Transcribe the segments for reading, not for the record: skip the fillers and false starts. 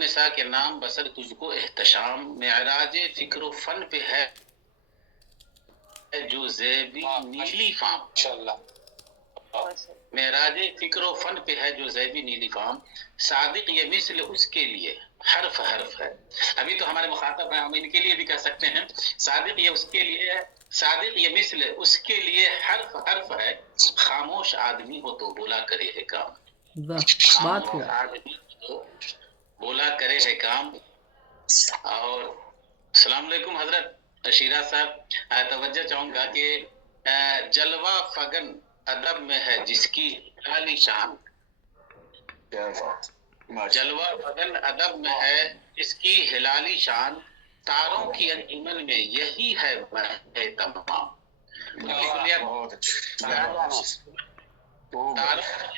نساء کے نام بسر تجھ کو احتشام، معراج فکر و فن پہ ہے جو زیبی نیلی فام، معراج فکر و فن پہ ہے جو زیبی نیلی فام، صادق یہ مثل اس کے لیے حرف حرف ہے۔ ابھی تو ہمارے مخاطب ہیں، ہم ان کے لیے بھی کہہ سکتے ہیں صادق یہ اس کے لیے ہے، صادق یہ مثل اس کے لیے حرف حرف ہے، خاموش آدمی ہو تو بولا کرے ہے کام، بات خاموش آدمی ہو تو بولا کرے ہے کام۔ اور السلام علیکم حضرت شیرہ صاحب، توجہ چاہوں گا کہ جلوہ فگن ادب میں ہے جس کی عالی شان، جلوہ فگن ادب میں ہے جس کی ہلالی شان، تاروں کی انجمن میں یہی ہے مہر تمام، تاروں کی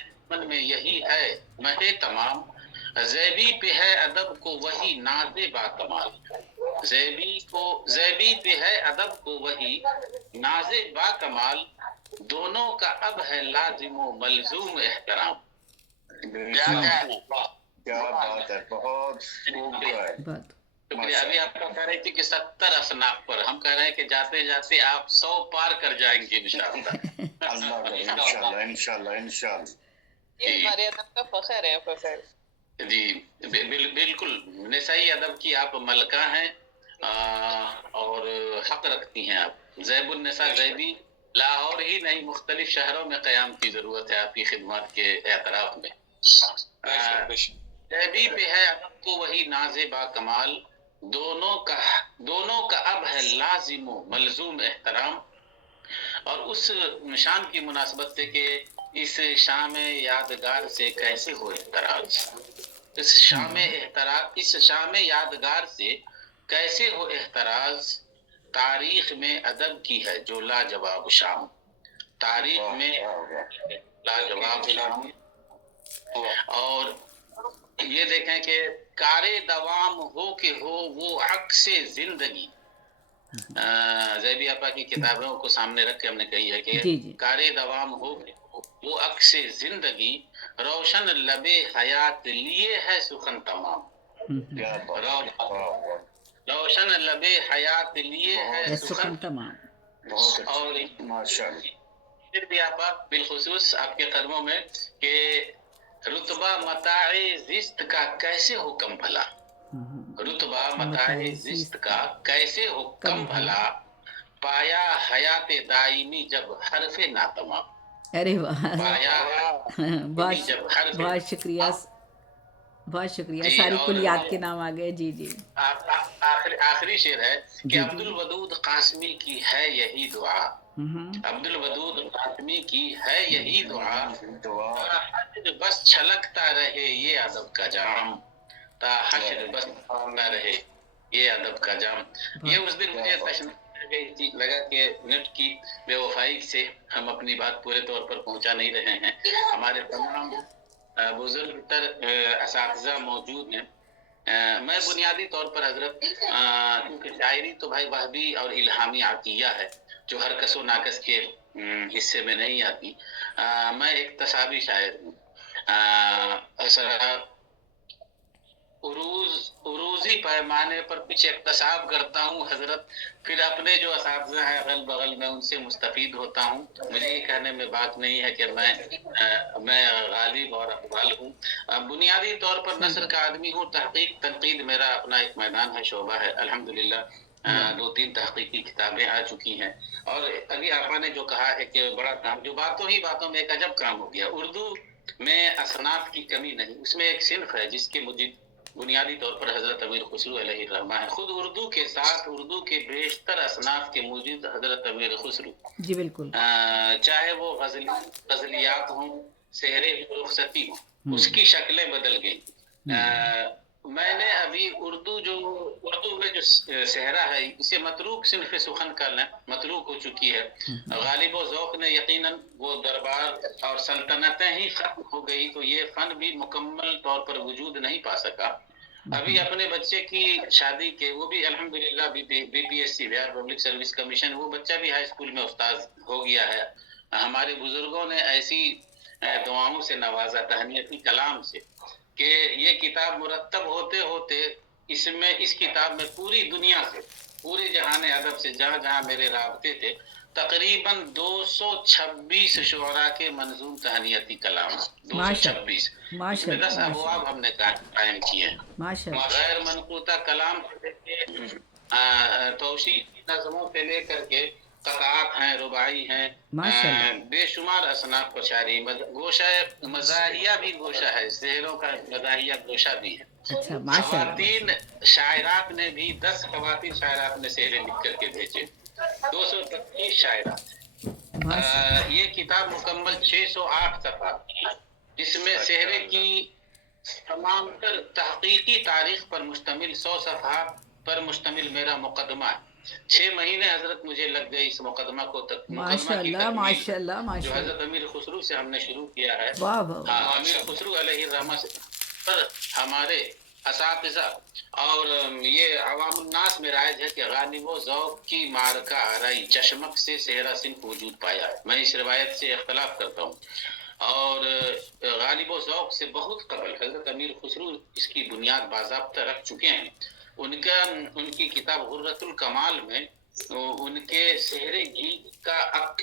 انجمن میں یہی ہے مہر تمام، زیبی پہ ہے ادب کو وہی ناز با کمال، زیبی پہ ہے ادب کو وہی ناز با کمال، دونوں کا اب ہے لازم و ملزوم احترام۔ کیا بات ہے، بہت خوب ہے۔ ابھی آپ کہہ رہے تھے کہ 70 اصناف پر، ہم کہہ رہے ہیں کہ جاتے جاتے آپ 100 پار کر جائیں گے انشاءاللہ۔ اللہ کرے، انشاءاللہ انشاءاللہ انشاءاللہ۔ یہ ہمارے ادب کا فخر ہے، فخر۔ جی بالکل، نسائی ادب کی آپ ملکہ ہیں اور حق رکھتی ہیں آپ۔ زیب النساء زیبی لاہور ہی نہیں مختلف شہروں میں قیام کی ضرورت ہے آپ کی خدمات کے اعتراف میں۔ زیبی پہ ہے ادب کو وہی ناز با کمال، دونوں کا اب ہے لازم و ملزوم احترام۔ اور اس شان کی مناسبت سے کہ اس شام یادگار سے کیسے ہو احتراز، اس شام یادگار سے کیسے ہو احتراز، تاریخ میں ادب کی ہے جو لاجواب شام، تاریخ میں لاجواب شام۔ اور یہ دیکھیں کہ کار دوام ہو کہ ہو وہ عکس زندگی، زیبی آپا کی کتابوں کو سامنے رکھ کے ہم نے کہی ہے کہ کار دوام ہو کہ ہو وہ عکس زندگی، روشن لب حیات لیے ہے سخن تمام، روشن لب حیات لیے ہے سخن تمام۔ اور پھر بھی آپا بالخصوص آپ کے قدموں میں کہ رتبہ متاع زیست کا کیسے ہو کم بھلا، رتبہ متاع زیست کا کیسے ہو کم بھلا، پایا حیات دائمی جب حرف ناتمام۔ ارے واہ، بہت شکریہ، بہت شکریہ، ساری کلیات کے نام آ گئے۔ جی جی، آخری شعر ہے کہ عبد الودود قاسمی کی ہے یہی دعا، عبد الودود قاسمی کی ہے یہی دعا، حشر بس چھلکتا رہے یہ ادب کا جام، تا حشر بس چھلکتا رہے یہ ادب کا جام۔ یہ اس دن مجھے تشنیع گئی تھی، لگا کہ نیٹ کی بے وفائی سے ہم اپنی بات پورے طور پر پہنچا نہیں رہے ہیں۔ ہمارے تمام بزرگ تر اساتذہ موجود ہیں۔ میں بنیادی طور پر حضرت کیونکہ شاعری تو بھائی وہبی اور الہامی عطیہ ہے جو ہر کس و ناکس کے حصے میں نہیں آتی، میں ایک تصابی شاعر ہوں، عروضی پیمانے پر کچھ اقتصاب کرتا ہوں حضرت، پھر اپنے جو اساتذہ ہیں اغل بغل میں ان سے مستفید ہوتا ہوں۔ مجھے یہ کہنے میں بات نہیں ہے کہ میں غالب اور اقبال ہوں، بنیادی طور پر نثر کا آدمی ہوں، تحقیق تنقید میرا اپنا ایک میدان ہے، شعبہ ہے، الحمدللہ 2-3 تحقیقی کتابیں آ چکی ہیں۔ اور ابھی آپا نے جو کہا ہے کہ بڑا کام، جو باتوں ہی باتوں میں ایک عجب کام ہو گیا، اردو میں اصناف کی کمی نہیں، اس میں ایک صنف ہے جس کے مجد بنیادی طور پر حضرت امیر خسرو علیہ الرحمہ ہے، خود اردو کے ساتھ اردو کے بیشتر اصناف کے موجود حضرت امیر خسرو، جی بالکل، چاہے وہ غزلیات ہوں، سحر رخصتی ہوں، اس کی شکلیں بدل گئی۔ میں نے ابھی اردو میں جو صحرا ہے اسے متروک صنف سخن کا متروک ہو چکی ہے، غالب و ذوق نے یقیناً وہ دربار اور سلطنتیں ہی ختم ہو گئی تو یہ فن بھی مکمل طور پر وجود نہیں پا سکا۔ ابھی اپنے بچے کی شادی کے، وہ بھی الحمدللہ بی پی ایس سی بہار پبلک سروس کمیشن، وہ بچہ بھی ہائی اسکول میں استاذ ہو گیا ہے۔ ہمارے بزرگوں نے ایسی دعاؤں سے نوازا، تہنیتی کلام سے، کہ یہ کتاب مرتب ہوتے ہوتے اس کتاب میں پوری دنیا سے، پورے جہان ادب سے جہاں جہاں میرے رابطے تھے، تقریباً 226 شعراء کے منظوم تہنیتی کلام، 226، اس میں 10 ابواب ہم نے قائم کیے ہیں، غیر منقوطہ کلام سے لے کے توشیحی نظموں سے لے کر کے قطعات ہیں، رباعی ہیں، بے شمار اصناف پر شاعری، گوشہ مزاحیہ بھی گوشہ ہے، شعروں کا مزاحیہ گوشہ بھی ہے۔ خواتین شاعرات نے بھی 10 خواتین شاعرات نے شعریں لکھ کر کے بھیجے، 225 شاعرات۔ یہ کتاب مکمل 608 صفحہ، اس میں شعرے کی تمام تر تحقیقی تاریخ پر مشتمل 100 صفحہ پر مشتمل میرا مقدمہ ہے۔ 6 مہینے حضرت مجھے لگ گئے اس مقدمہ کو مقدمہ کی تکمیل، جو حضرت امیر خسرو سے ہم نے شروع کیا ہے۔ امیر خسرو علیہ الرحمہ سے پر ہمارے اساتذہ اور یہ عوام الناس میں رائج ہے کہ غالب و ذوق کی مارکہ آرائی چشمک سے صحرا صنف وجود پایا ہے۔ میں اس روایت سے اختلاف کرتا ہوں، اور غالب و ذوق سے بہت قبل حضرت امیر خسرو اس کی بنیاد باضابطہ رکھ چکے ہیں۔ ان کی کتاب غرۃ الکمال میں ان کے شعر گیت کا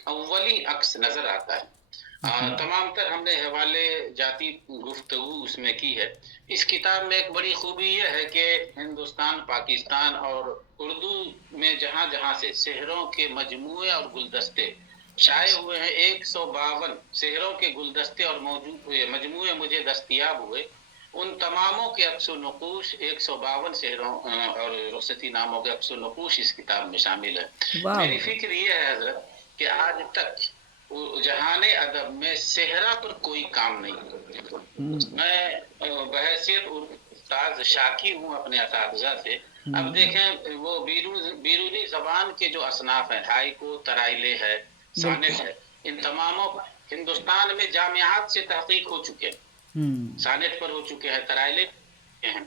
اولی عکس نظر آتا ہے۔ تمام تر ہم نے حوالے جاتی گفتگو اس میں کی ہے۔ اس کتاب میں ایک بڑی خوبی یہ ہے کہ ہندوستان، پاکستان اور اردو میں جہاں جہاں سے شعروں کے مجموعے اور گلدستے شائع ہوئے ہیں، 152 شعروں کے گلدستے اور مجموعے مجھے دستیاب ہوئے، ان تماموں کے عکس و نقوش 152 شعروں اور رخصتی ناموں کے عکس و نقوش اس کتاب میں شامل ہے۔ میری فکر یہ ہے حضرت کہ آج تک جہان ادب میں صحرا پر کوئی کام نہیں۔ میں بحیثیت استاد شاکی ہوں اپنے اساتذہ سے۔ اب دیکھیں وہ بیرونی زبان کے جو اصناف ہیں، ہائیکو، ترائلے ہے، سانٹ ہے، ان تماموں پر ہندوستان میں جامعات سے تحقیق ہو چکے ہیں، سانٹ پر ہو چکے ہیں، ترائلے ہیں،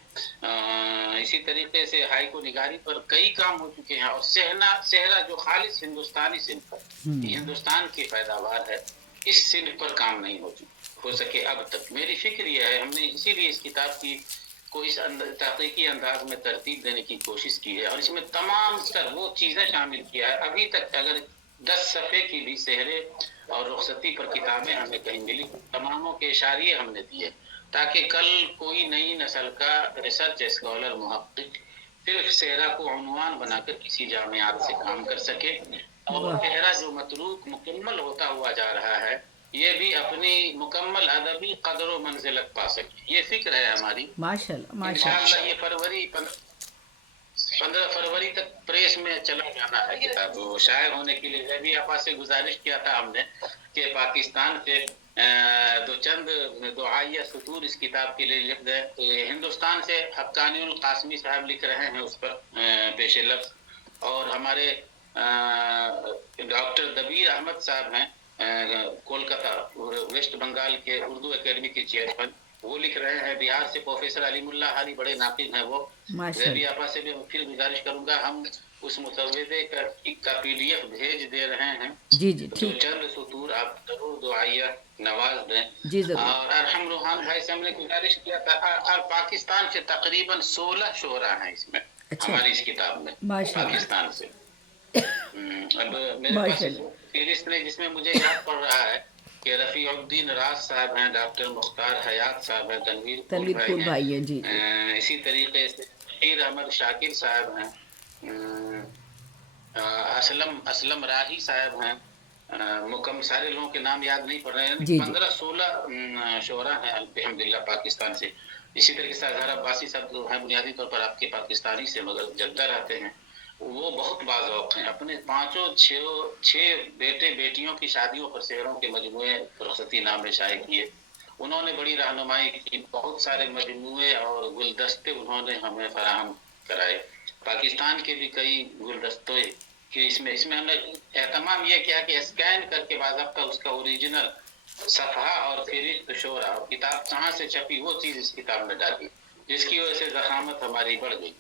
اسی طریقے سے ہائیکو نگاری پر کئی کام ہو چکے ہیں، اور صحرا جو خالص ہندوستانی صنف ہے، ہندوستان کی پیداوار ہے، اس صنف پر کام نہیں ہو سکے اب تک۔ میری فکر یہ ہے، ہم نے اسی لیے اس کتاب کی کو اس تحقیقی انداز میں ترتیب دینے کی کوشش کی ہے، اور اس میں تمام تر وہ چیزیں شامل کیا ہے۔ ابھی تک اگر 10 صفحے کی بھی شعریں اور رخصتی پر کتابیں ہمیں کہیں ملی، تماموں کے اشاریے ہم نے دیے، تاکہ کل کوئی نئی نسل کا ریسرچ اسکالر، محقق صرف صحرا کو عنوان بنا کر کسی جامعات سے کام کر سکے، اور صحرا جو متروک مکمل ہوتا ہوا جا رہا ہے، یہ بھی اپنی مکمل ادبی قدر و منزلت پا سکے۔ یہ فکر ہے ہماری۔ انشاءاللہ یہ 15 فروری تک پریس میں چلا جانا ہے کتاب۔ شائع ہونے کے لیے زیبی آپا سے گزارش کیا تھا ہم نے کہ پاکستان سے دو آئیہ سطور اس کتاب کے لیے لکھ دیں۔ ہندوستان سے حقانی القاسمی صاحب لکھ رہے ہیں اس پر پیش لفظ، اور ہمارے ڈاکٹر دبیر احمد صاحب ہیں کولکتہ ویسٹ بنگال کے اردو اکیڈمی کے چیئرمین، وہ لکھ رہے ہیں۔ بہار سے پروفیسر علیم اللہ حالی بڑے ناقد ہیں، وہ زیبی آپا سے بھی پھر گزارش کروں گا، ہم اس مسودے کا PDF بھیج دے رہے ہیں، تو چند سطور آپ ضرور دعائیہ نواز دیں۔ اور ارحم روحان بھائی سے ہم نے گزارش کیا تھا، اور پاکستان سے تقریباً 16 شعراء ہیں اس میں، ہماری اس کتاب میں پاکستان سے۔ اب میرے پاس فہرست میں جس میں مجھے یاد پڑ رہا ہے کہ رفیع الدین راز صاحب ہیں، ڈاکٹر مختار حیات صاحب ہیں، تنویر پھول بھائی ہیں، اسی طریقے سے شیر احمد شاکر صاحب ہیں، اسلم راہی صاحب ہیں، سارے لوگوں کے نام یاد نہیں پڑ رہے ہیں، 15-16 شعراء ہیں الحمدللہ پاکستان سے۔ اسی طریقے سے اظہر عباسی صاحب جو ہیں بنیادی طور پر آپ کے پاکستانی سے مگر جدہ رہتے ہیں، وہ بہت باذوق ہیں، اپنے 5-6 بیٹے بیٹیوں کی شادیوں پر شعروں کے مجموعے رخصتی نامے شائع کیے۔ انہوں نے بڑی رہنمائی کی، بہت سارے مجموعے اور گلدستے انہوں نے ہمیں فراہم کرائے۔ پاکستان کے بھی کئی گلدستے کہ اس میں ہم نے اہتمام یہ کیا کہ اسکین کر کے باضابطہ اس کا اوریجنل صفحہ اور فہرست شعراء اور کتاب کہاں سے چھپی وہ چیز اس کتاب میں ڈالی، جس کی وجہ سے ضخامت ہماری بڑھ گئی۔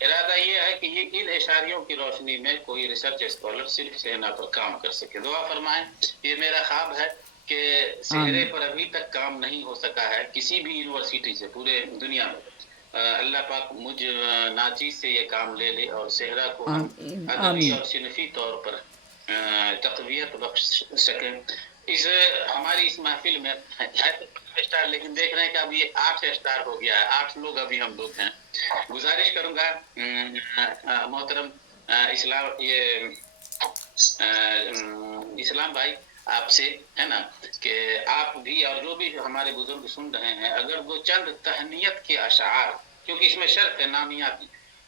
ارادہ یہ ہے کہ یہ ان اشاریوں کی روشنی میں کوئی ریسرچ اسکالر صرف صحرا پر کام کر سکے۔ دعا فرمائیں، یہ میرا خواب ہے کہ सेहरे पर अभी तक काम नहीं हो सका है किसी भी यूनिवर्सिटी से पूरे दुनिया में। अल्लाह पाक मुझ नाचीज से ये काम ले ले और सेहरा को हम आमीन अदबी आमीन और सिनफी तौर पर तकवियत बख्श सकें। इस हमारी इस महफिल में है तो 5 स्टार, लेकिन देख रहे हैं कि अब ये 8 स्टार हो गया है। 8 लोग अभी हम लोग हैं। गुजारिश करूंगा मोहतरम इस्लाम ये इस्लाम भाई आपसे, है ना, कि आप भी और जो भी हमारे बुजुर्ग सुन रहे हैं, अगर दो चंद तहनीयत के अशार, क्योंकि इसमें शर्त है नामियात,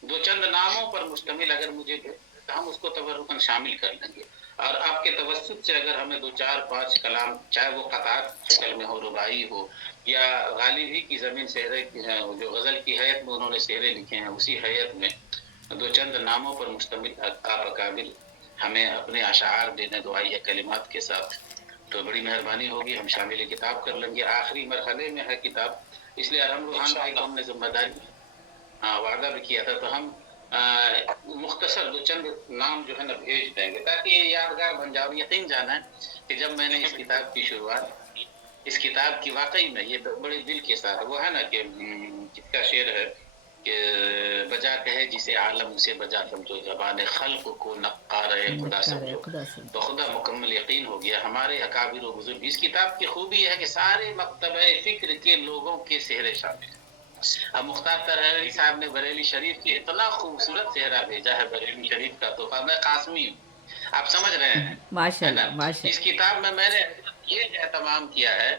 दो चंद नामों पर मुश्तमिल अगर मुझे दे तो हम उसको तबरुकन शामिल कर लेंगे। और आपके तवस्सुत से अगर हमें 2 4 5 कलाम, चाहे वो क़तात शक्ल में हो, रुबाई हो, या गालिब ही की ज़मीन सेहरे की है, जो गज़ल की हैत में उन्होंने सेहरे लिखे हैं, उसी हैत में 2 चंद नामों पर मुश्तमिल आप अकाबिल हमें अपने अशार देने दुआई कलिमात के साथ, तो बड़ी मेहरबानी होगी। हम शामिल किताब कर लेंगे। आखिरी मरहले में है किताब, इसलिए अरहम रुहान भाई को हमने जिम्मेदारी वादा भी किया था, तो हम मुख्तसर 2 चंद नाम जो है ना भेज देंगे ताकि ये यादगार बन जाए। यकीन जाना है कि जब मैंने इस किताब की शुरुआत, इस किताब की वाकई में ये बड़े दिल के साथ, वो है ना कि किसका शेर है कि बजा कहे जिसे आलम से बजा समझो, ज़बान खल्क को नक्कार खुदा समझो, खुदा से तो खुदा मुकम्मल यकीन हो गया। हमारे अकाबिर व बुजुर्ग, इस किताब की खूबी है कि सारे मकतबे फ़िक्र के लोगों के सेहरे शामिल हैं। अब मुख्तार तरहरी साहब ने बरेली शरीफ की इतना खूबसूरत सेहरा भेजा है, बरेली शरीफ का तोहफा। मैं कासमी हूँ, आप समझ रहे हैं, है ना। माशाल्लाह इस माशाल्लाह किताब में मैंने ये एहतमाम किया है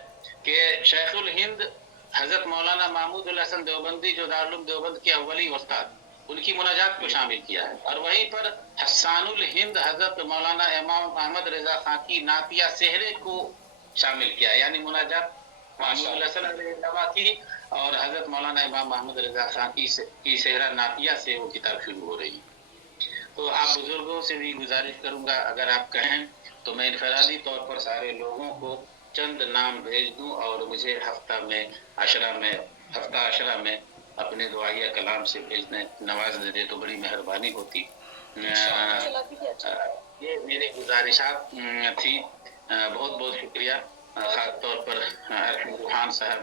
कि शेखुल हिंद हजरत मौलाना महमूद उल हसन देवबंदी, जो दारुल देवबंद के अव्वली उस्ताद, उनकी मुनाजात को शामिल किया है। और वहीं पर हसानुल हिंद हजरत मौलाना इमाम अहमद रजा खां की नातिया सेहरे को शामिल किया, यानी मुनाजात महमूद उल हसन अलैहिस्सलाम की और हजरत मौलाना इमाम अहमद रजा खां की सेहरा नातिया से वो किताब शुरू हो रही है। तो आप बुजुर्गों से भी गुजारिश करूंगा, अगर आप कहें तो मैं इनफरादी तौर पर सारे लोगों को चंद नाम भेज दूं और मुझे हफ्ता अशरा में अपने दुआया कलाम से भेजने नवाज दे तो बड़ी मेहरबानी होती। ये मेरी गुजारिशात थी। बहुत बहुत शुक्रिया, खास तौर पर रूहान साहब,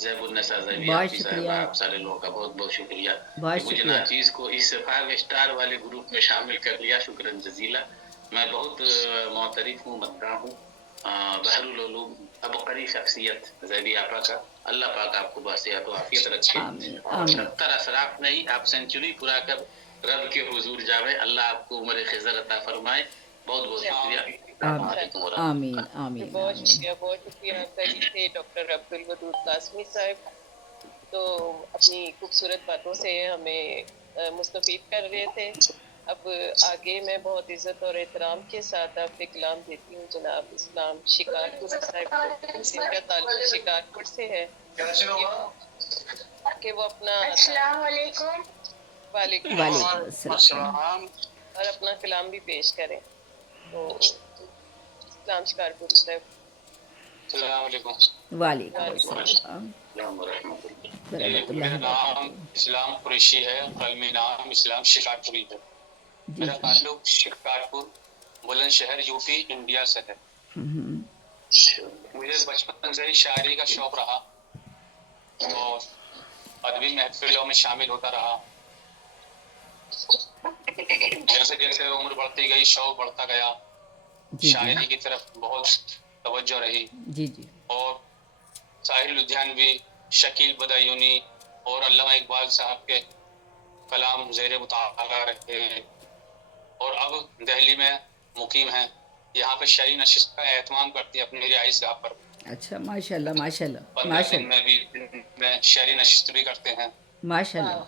ज़ैबुन्निसा ज़ैबिया बहुत साहब, शुक्रिया आप सारे लोगों का बहुत बहुत शुक्रिया बहुत कि मुझे शुक्रिया नाचीज़ को इस 5 स्टार वाले ग्रुप में शामिल कर लिया। शुक्रन जजीला। मैं बहुत मोतरिफ हूँ, मद्दाह हूँ बहरुल उलूम अबकरी शख्सियत ज़ैबी आपा का। अल्लाह पाक आपको बासियात व आफियत रखे आमीन और आमीन 70 असराफ नहीं, आप सेंचुरी पूरा कर रब के हुजूर जावे। अल्लाह आपको उम्र खिज़र अता फरमाए। बहुत बहुत शुक्रिया। अस्सलामु अलैकुम व आमीन रहमतुल्लाह। आमीन बहुत आमीन शुक्रिया आपका। जी थे डॉक्टर अब्दुल वदूद कासमी साहब, तो अपनी खूबसूरत बातों से हमें मुस्तफीद कर रहे थे। अब आगे मैं बहुत इज्जत और एहतराम के साथ अपने कलाम देती हूँ जनाब इस्लाम शिकारपुर साहब को, जिनका ताल्लुक शिकारपुर से है, कि वो अपना वालेकुम वालेकुम अस्सलाम और अपना कलाम भी पेश करें। तो इस्लाम शिकारपुर साहब। वालेकुम अस्सलाम अस्सलाम व रहमतुल्लाह। बरकतुल्लाह मेरा नाम इस्लाम कुरैशी है, कलमी नाम इस्लाम शिकारपुरी है। जी मेरा ताल्लुक शिकारपुर बुलंदशहर यूपी इंडिया से है। हम्म, मुझे बचपन से ही शायरी का शौक रहा और अदबी महफिलों में शामिल होता रहा। जैसे जैसे उम्र बढ़ती गई, शौक बढ़ता गया, जी शायरी जी की तरफ बहुत तवज्जो रही जी जी और साहिर लुधियानवी, शकील बदायूनी और अल्लामा इकबाल साहब के कलाम ज़ेर मुताला रहे और अब दिल्ली में मुकीम हैं। यहाँ पे शरी नशिस्त का एहतमाम करती है अपनी रिहाइशगाह पर। अच्छा माशाल्लाह माशाल्लाह 15 दिन माशाल्लाह में भी दिन में शरी नशिस्त भी करते हैं माशाल्लाह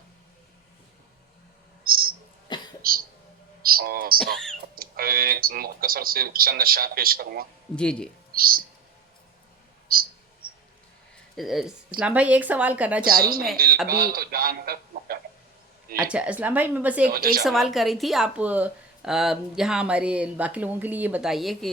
और एक मुख्तसर से चंद अशआर पेश करूँगा। जी जी। इस्लाम भाई एक सवाल करना चाह रही मैं दिल का अभी। तो जान तक। अच्छा इस्लाम भाई, मैं बस एक एक सवाल कर रही थी। आप यहाँ हमारे बाकी लोगों के लिए ये बताइए कि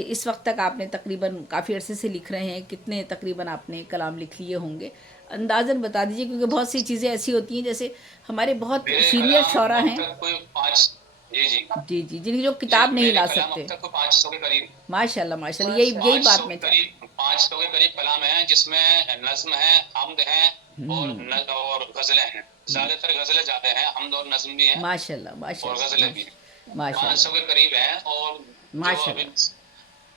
इस वक्त तक आपने तकरीबन काफ़ी अरसे से लिख रहे हैं, कितने तकरीबन आपने कलाम लिख लिए होंगे, अंदाज़न बता दीजिए, क्योंकि बहुत सी चीज़ें ऐसी होती हैं जैसे हमारे बहुत मेरे सीनियर कलाम शौरा अब हैं। तक कोई 5 जी जी जी जी, जिनकी जो किताब नहीं मेरे ला कलाम सकते। अब तक 500 के करीब माशाल्लाह माशाल्लाह, यही बात मैं चाह। 500 के करीब कलाम हैं, जिसमें नज्म है, हम्द है और गजलें हैं। ज्यादातर गजलें ज्यादा हैं, हम्द और नज्म भी हैं माशाल्लाह और माशाल्लाह गजलें भी हैं। माशाल्लाह 500 के करीब हैं। और जो अभी माशाल्लाह।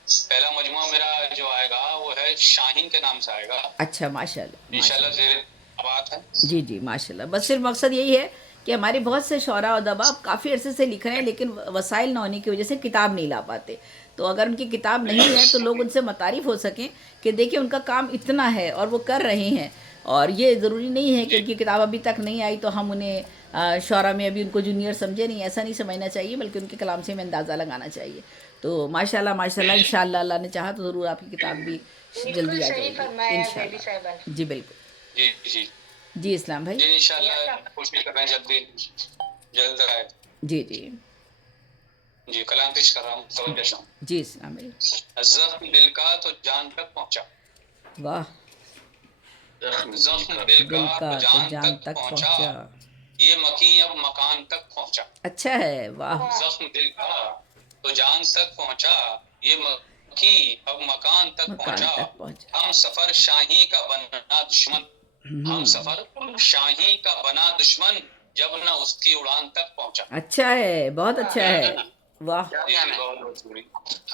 पहला मजमुआ मेरा जो आएगा वो है शाहीन के नाम से आएगा, अच्छा माशाल्लाह इंशाल्लाह माशाल्लाह। ज़ेर बात है। जी जी माशाल्लाह। बस सिर्फ मकसद यही है कि हमारे बहुत से शौरा और अदबा काफ़ी अरसे से लिख रहे हैं, लेकिन वसाइल ना होने की वजह से किताब नहीं ला पाते। तो अगर उनकी किताब नहीं है तो लोग उनसे मुतारिफ हो सकें कि देखिए उनका काम इतना है और वो कर रहे हैं। और ये ज़रूरी नहीं है कि उनकी किताब अभी तक नहीं आई तो हम उन्हें शौरा में अभी उनको जूनियर समझे नहीं, ऐसा नहीं समझना चाहिए, बल्कि उनके कलाम से हमें अंदाज़ा लगाना चाहिए। तो माशाल्लाह माशाल्लाह, इंशाअल्लाह अल्लाह ने चाहा तो ज़रूर आपकी किताब भी जल्दी आ जाएगी इंशाअल्लाह। जी बिल्कुल। जी जी जी इस्लाम भाई। जी इंशाल्लाह कोशिश कर रहे हैं जल्द आए। जी जी जी कलाम पेश कर रहा हूँ, तवज्जो से। जी इस्लाम भाई। जख्म दिल का तो जान तक पहुंचा, वाह। जख्म दिल दिल का का तो तो जान जान तक तक पहुंचा, पहुंचा। ये मकीं अब मकान तक पहुंचा। अच्छा है, वाह। जख्म दिल का तो जान तक पहुंचा, ये मकीं अब मकान तक मकान पहुंचा। तक पहुंचा। हम सफर शाही का बना दुश्मन, हम सफर शाही का बना दुश्मन, जब न उसकी उड़ान तक पहुंचा। अच्छा है, बहुत अच्छा है, वाह।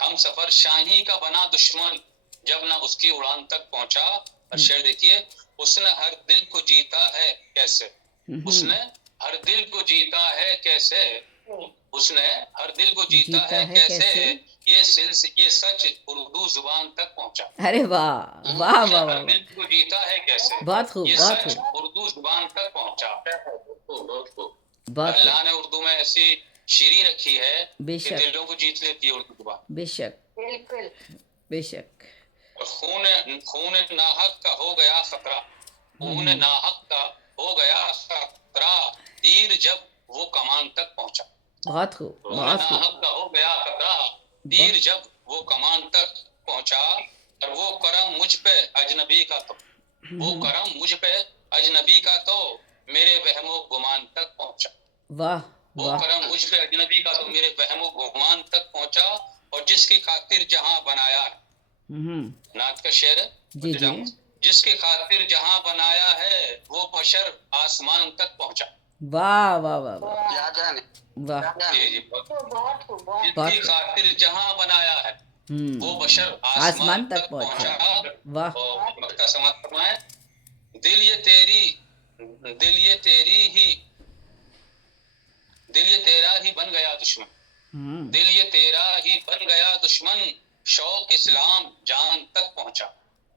हम सफर शाही का बना दुश्मन, जब न उसकी उड़ान तक पहुंचा। और शेर देखिए, उसने हर दिल को जीता है कैसे, उसने हर दिल को जीता है कैसे, उसने हर दिल को जीता है कैसे, ये सच उर्दू जुबान तक पहुंचा। अरे वाह वाह वाह उसने वाह हर दिल को जीता है कैसे, बहुत खूब ये बहुत सच खूब उर्दू जुबान तक पहुंचा। बहुत अल्लाह खूब। ने उर्दू में ऐसी शीरी रखी है कि बेशक दिलों को जीत लेती है उर्दू जुबान। बेशक बेशक। खून खून नाहक का हो गया खतरा, खून नाहक का हो गया खतरा, तीर जब वो कमान तक पहुंचा। बहुत खूब खून बहुत खूब। नाहक का हो गया खतरा, तीर जब वो कमान तक पहुंचा। और वो करम मुझ पे अजनबी का तो, वो करम मुझ पे अजनबी का तो, मेरे वहमो गुमान तक पहुंचा। वाह वो वाह। करम मुझ पे अजनबी का तो मेरे वहमो गुमान तक पहुंचा। और जिसकी खातिर जहां बनाया है, नात का शेर है, जी जी जिसकी खातिर जहां बनाया है, वो बशर आसमान तक पहुंचा। वाह वाह वाह वाह वाह। जी जी जिसकी खातिर जहां बनाया है, वो बशर आसमान आसमान तक तक पहुंचा। पहुंचा। वाह। और मक्का समाप्त फरमाए, दिल ये तेरी दिल ये तेरी ही दिल ये तेरा ही बन गया दुश्मन, दिल ये तेरा ही बन गया दुश्मन, शौक इस्लाम जान तक पहुंचा।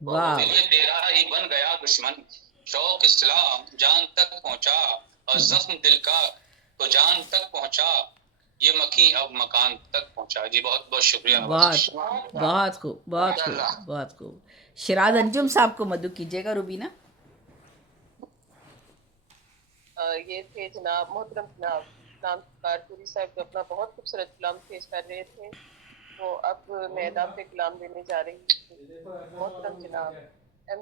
वाह दिल ये तेरा ही बन गया दुश्मन, शौक इस्लाम जान तक पहुंचा। और जख्म दिल का तो जान तक पहुंचा, ये मखी अब मकान तक पहुंचा। जी बहुत बहुत शुक्रिया। बहुत बहुत खूब बहुत खूब बहुत खूब। शिराज अंजुम साहब को मदु कीजिएगा रुबीना। ये थे जनाब मोहतरम जनाब इस्लाम कारपुरी साहब, जो अपना बहुत खूबसूरत कलाम पेश कर रहे थे। तो अब मैं अदाब पे कलाम देने जा रही हूँ। मोहतरम जनाब एम